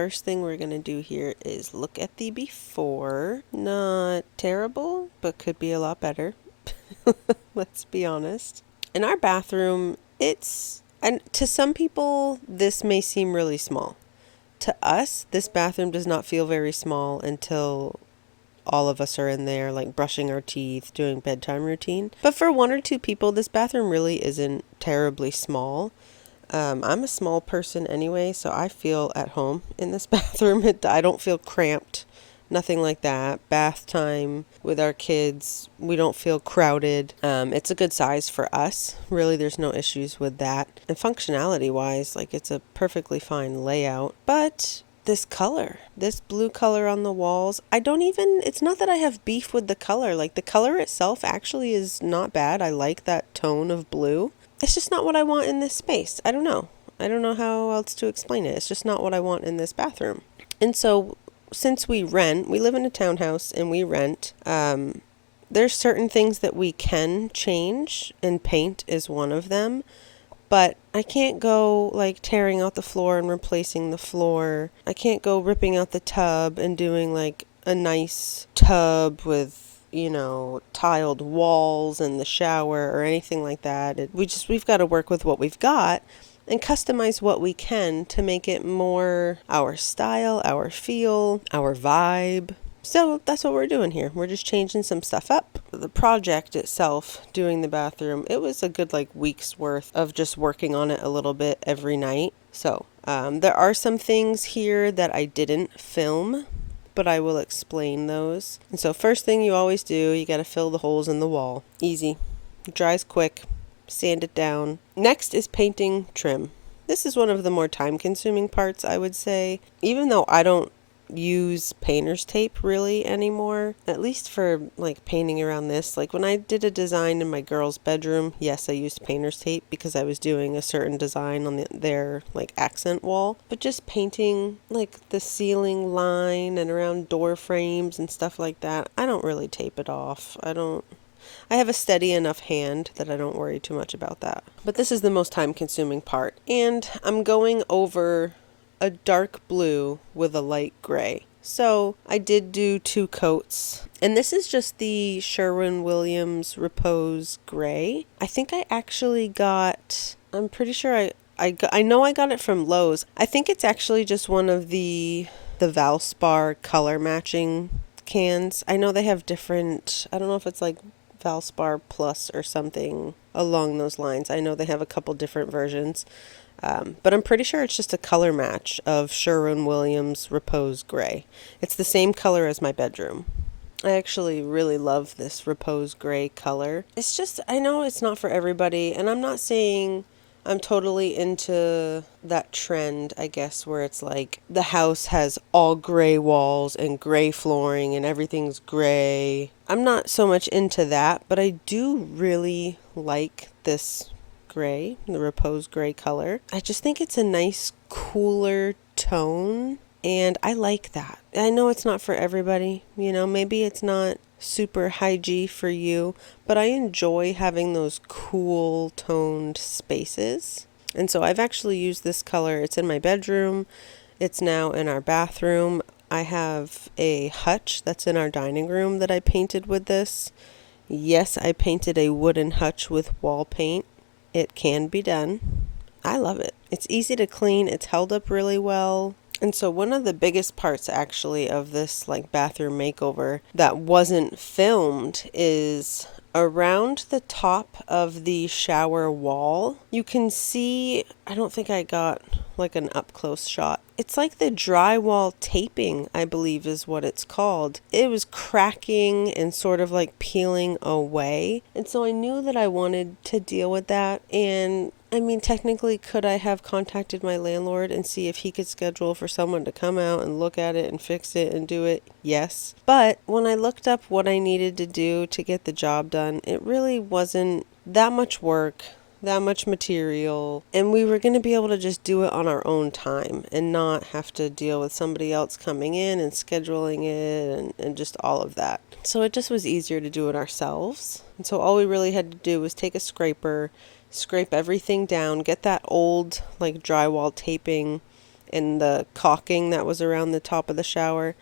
first thing we're going to do here is look at the before. Not terrible, but could be a lot better. Let's be honest. In our bathroom, and to some people, this may seem really small. To us, this bathroom does not feel very small until all of us are in there, like brushing our teeth, doing bedtime routine. But for one or two people, this bathroom really isn't terribly small. I'm a small person anyway, so I feel at home in this bathroom. I don't feel cramped, nothing like that. Bath time with our kids, we don't feel crowded. It's a good size for us. Really, there's no issues with that. And functionality wise, like it's a perfectly fine layout. But this color, this blue color on the walls, it's not that I have beef with the color. Like the color itself actually is not bad. I like that tone of blue. It's just not what I want in this space. I don't know. I don't know how else to explain it. It's just not what I want in this bathroom. And so since we live in a townhouse and we rent, there's certain things that we can change, and paint is one of them. But I can't go like tearing out the floor and replacing the floor. I can't go ripping out the tub and doing like a nice tub with tiled walls in the shower or anything like that. We've got to work with what we've got and customize what we can to make it more our style, our feel, our vibe. So that's what we're doing here. We're just changing some stuff up. The project itself, doing the bathroom, it was a good week's worth of just working on it a little bit every night. So there are some things here that I didn't film, but I will explain those. And so first thing you always do, you got to fill the holes in the wall. Easy. It dries quick. Sand it down. Next is painting trim. This is one of the more time-consuming parts, I would say. Even though I don't use painter's tape really anymore, at least for painting around this. Like when I did a design in my girl's bedroom, yes, I used painter's tape because I was doing a certain design on their accent wall. But just painting the ceiling line and around door frames and stuff like that, I don't really tape it off. I have a steady enough hand that I don't worry too much about that. But this is the most time consuming part, and I'm going over a dark blue with a light gray. So I did do 2 coats, and this is just the Sherwin-Williams Repose Gray. I think I actually I'm pretty sure I know I got it from Lowe's. I think it's actually just one of the Valspar color matching cans. I know they have different, I don't know if it's Valspar Plus or something along those lines. I know they have a couple different versions. But I'm pretty sure it's just a color match of Sherwin-Williams Repose Gray. It's the same color as my bedroom. I actually really love this Repose Gray color. It's just, I know it's not for everybody, and I'm not saying I'm totally into that trend, I guess, where it's the house has all gray walls and gray flooring and everything's gray. I'm not so much into that, but I do really like this gray, the Repose Gray color. I just think it's a nice, cooler tone, and I like that. I know it's not for everybody, maybe it's not super high G for you, but I enjoy having those cool toned spaces. And so I've actually used this color. It's in my bedroom. It's now in our bathroom. I have a hutch that's in our dining room that I painted with this. Yes, I painted a wooden hutch with wall paint. It can be done. I love it. It's easy to clean. It's held up really well. And so one of the biggest parts actually of this bathroom makeover that wasn't filmed is around the top of the shower wall. You can see, I don't think I got an up close shot. It's the drywall taping, I believe is what it's called. It was cracking and sort of peeling away. And so I knew that I wanted to deal with that. And I mean, technically, could I have contacted my landlord and see if he could schedule for someone to come out and look at it and fix it and do it? Yes. But when I looked up what I needed to do to get the job done, it really wasn't that much work, that much material, and we were going to be able to just do it on our own time and not have to deal with somebody else coming in and scheduling it and just all of that. So it just was easier to do it ourselves. And so all we really had to do was take a scraper, scrape everything down, get that old drywall taping and the caulking that was around the top of the shower.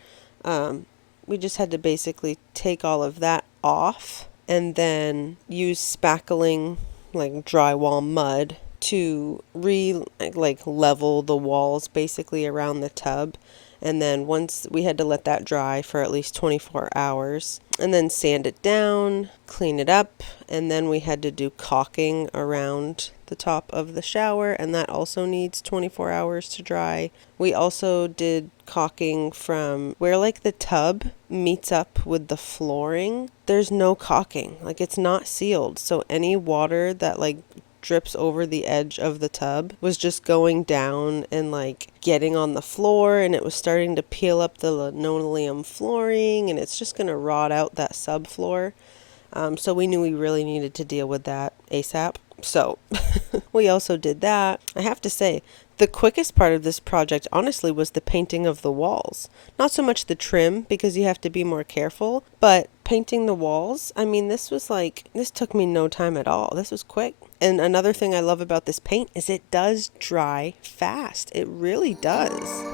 We just had to basically take all of that off and then use spackling, like drywall mud, to level the walls basically around the tub. And then once we had to let that dry for at least 24 hours and then sand it down, clean it up, and then we had to do caulking around the top of the shower, and that also needs 24 hours to dry. We also did caulking from where like the tub meets up with the flooring. There's no caulking, like it's not sealed, so any water that like drips over the edge of the tub was just going down and like getting on the floor, and it was starting to peel up the linoleum flooring, and it's just going to rot out that subfloor. So we knew we really needed to deal with that ASAP. So we also did that. I have to say, the quickest part of this project, honestly, was the painting of the walls. Not so much the trim, because you have to be more careful, but painting the walls, I mean, this took me no time at all. This was quick. And another thing I love about this paint is it does dry fast. It really does.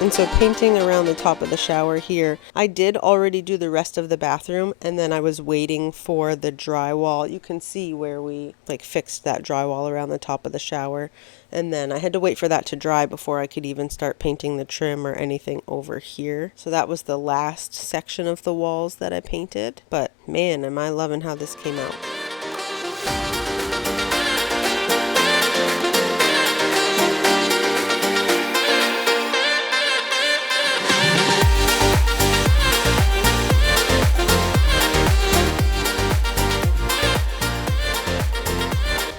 And so painting around the top of the shower here, I did already do the rest of the bathroom, and then I was waiting for the drywall. You can see where we like fixed that drywall around the top of the shower. And then I had to wait for that to dry before I could even start painting the trim or anything over here. So that was the last section of the walls that I painted. But man, am I loving how this came out.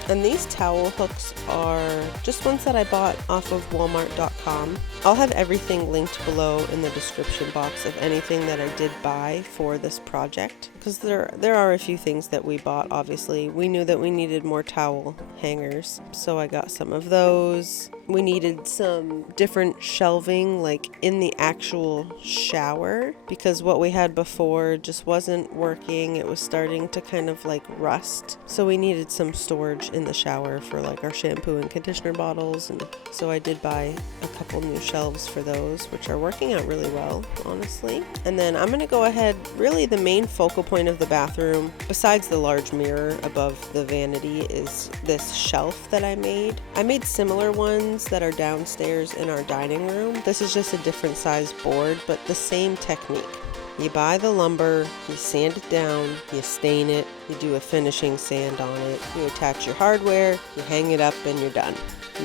And these towel hooks are just ones that I bought off of Walmart.com. I'll have everything linked below in the description box of anything that I did buy for this project. Because there are a few things that we bought, obviously. We knew that we needed more towel hangers, so I got some of those. We needed some different shelving, like in the actual shower, because what we had before just wasn't working. It was starting to kind of like rust. So we needed some storage in the shower for like our shampoo and conditioner bottles. And so I did buy a couple new shelves for those, which are working out really well, honestly. And then I'm going to go ahead, really the main focal point of the bathroom, besides the large mirror above the vanity, is this shelf that I made. I made similar ones that are downstairs in our dining room. This is just a different size board, but the same technique. You buy the lumber, you sand it down, you stain it, you do a finishing sand on it, you attach your hardware, you hang it up, and you're done.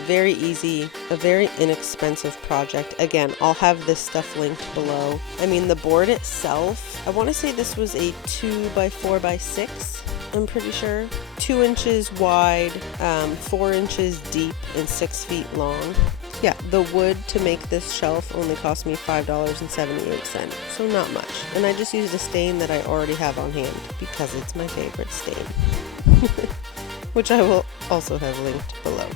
Very easy, a very inexpensive project. Again, I'll have this stuff linked below. I mean, the board itself, I want to say this was a 2x4x6, I'm pretty sure. 2 inches wide, 4 inches deep, and 6 feet long. Yeah, the wood to make this shelf only cost me $5.78, so not much. And I just used a stain that I already have on hand because it's my favorite stain, which I will also have linked below.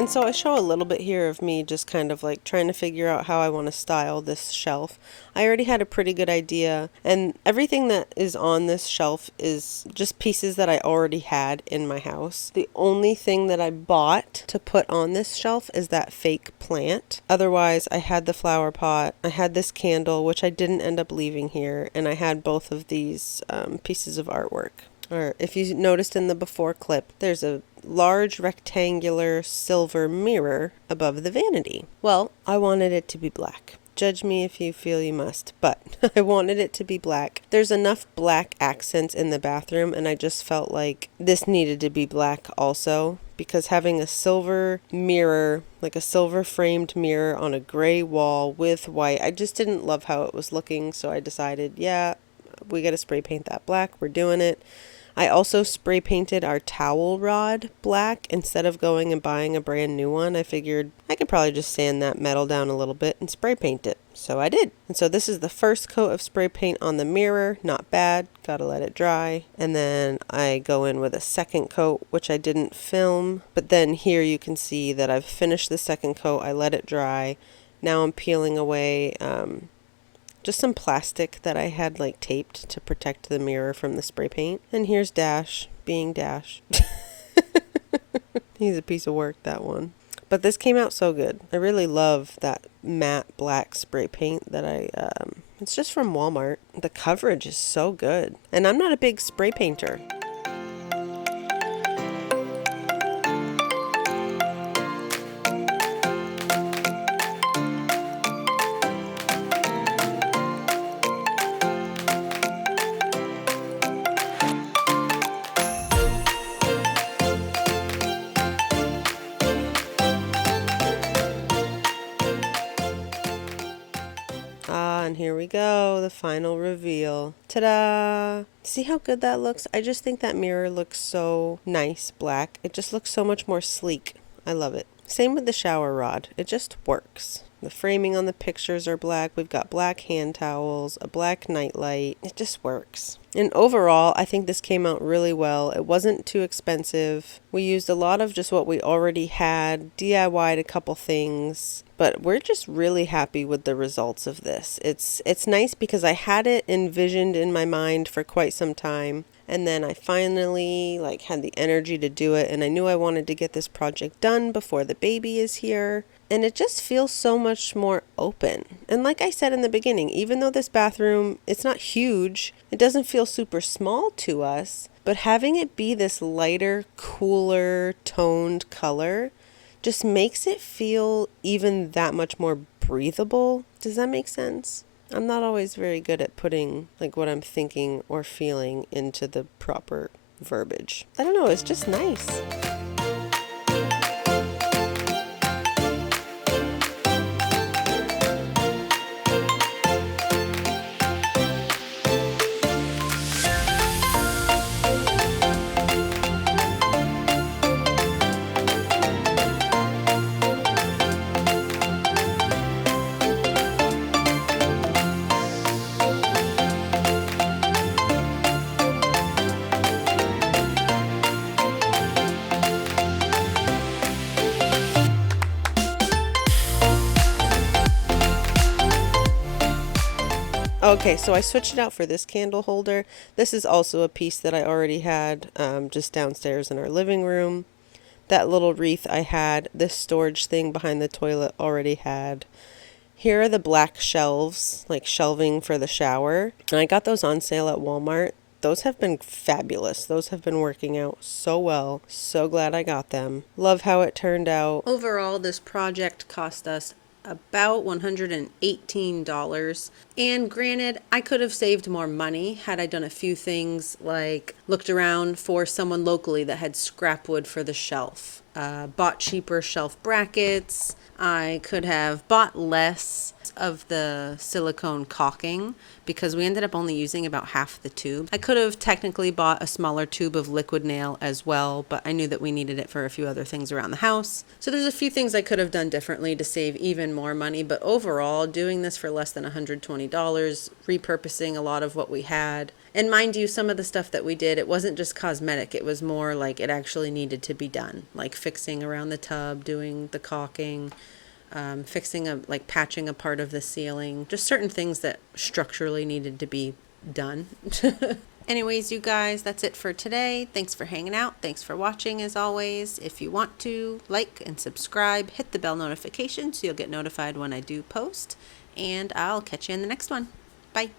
And so I show a little bit here of me just kind of like trying to figure out how I want to style this shelf. I already had a pretty good idea, and everything that is on this shelf is just pieces that I already had in my house. The only thing that I bought to put on this shelf is that fake plant. Otherwise, I had the flower pot, I had this candle, which I didn't end up leaving here, and I had both of these pieces of artwork. Or if you noticed in the before clip, there's a large rectangular silver mirror above the vanity. Well, I wanted it to be black. Judge me if you feel you must, but I wanted it to be black. There's enough black accents in the bathroom, and I just felt like this needed to be black also, because having a silver mirror, like a silver framed mirror on a gray wall with white, I just didn't love how it was looking, so I decided, yeah, we gotta spray paint that black. We're doing it. I also spray painted our towel rod black instead of going and buying a brand new one. I figured I could probably just sand that metal down a little bit and spray paint it. So I did. And so this is the first coat of spray paint on the mirror. Not bad. Gotta let it dry. And then I go in with a second coat, which I didn't film. But then here you can see that I've finished the second coat. I let it dry. Now I'm peeling away just some plastic that I had like taped to protect the mirror from the spray paint. And here's Dash being Dash. He's a piece of work, that one. But this came out so good. I really love that matte black spray paint that it's just from Walmart. The coverage is so good. And I'm not a big spray painter. And here we go, the final reveal. Ta-da! See how good that looks? I just think that mirror looks so nice black. It just looks so much more sleek. I love it. Same with the shower rod. It just works. The framing on the pictures are black. We've got black hand towels, a black nightlight. It just works. And overall, I think this came out really well. It wasn't too expensive. We used a lot of just what we already had, DIY'd a couple things, but we're just really happy with the results of this. It's nice because I had it envisioned in my mind for quite some time. And then I finally had the energy to do it, and I knew I wanted to get this project done before the baby is here. And it just feels so much more open. And like I said in the beginning, even though this bathroom, it's not huge, it doesn't feel super small to us, but having it be this lighter, cooler, toned color just makes it feel even that much more breathable. Does that make sense? I'm not always very good at putting what I'm thinking or feeling into the proper verbiage. I don't know, it's just nice. Okay, so I switched it out for this candle holder. This is also a piece that I already had just downstairs in our living room. That little wreath I had, this storage thing behind the toilet already had. Here are the black shelves, shelving for the shower. And I got those on sale at Walmart. Those have been fabulous. Those have been working out so well. So glad I got them. Love how it turned out. Overall, this project cost us about $118. And granted, I could have saved more money had I done a few things like looked around for someone locally that had scrap wood for the shelf, bought cheaper shelf brackets. I could have bought less of the silicone caulking because we ended up only using about half the tube. I could have technically bought a smaller tube of liquid nail as well, but I knew that we needed it for a few other things around the house. So there's a few things I could have done differently to save even more money, but overall, doing this for less than $120, repurposing a lot of what we had, And mind you, some of the stuff that we did, it wasn't just cosmetic. It was more like it actually needed to be done, like fixing around the tub, doing the caulking, fixing like patching a part of the ceiling, just certain things that structurally needed to be done. Anyways, you guys, that's it for today. Thanks for hanging out. Thanks for watching as always. If you want to, like and subscribe, hit the bell notification so you'll get notified when I do post. And I'll catch you in the next one. Bye.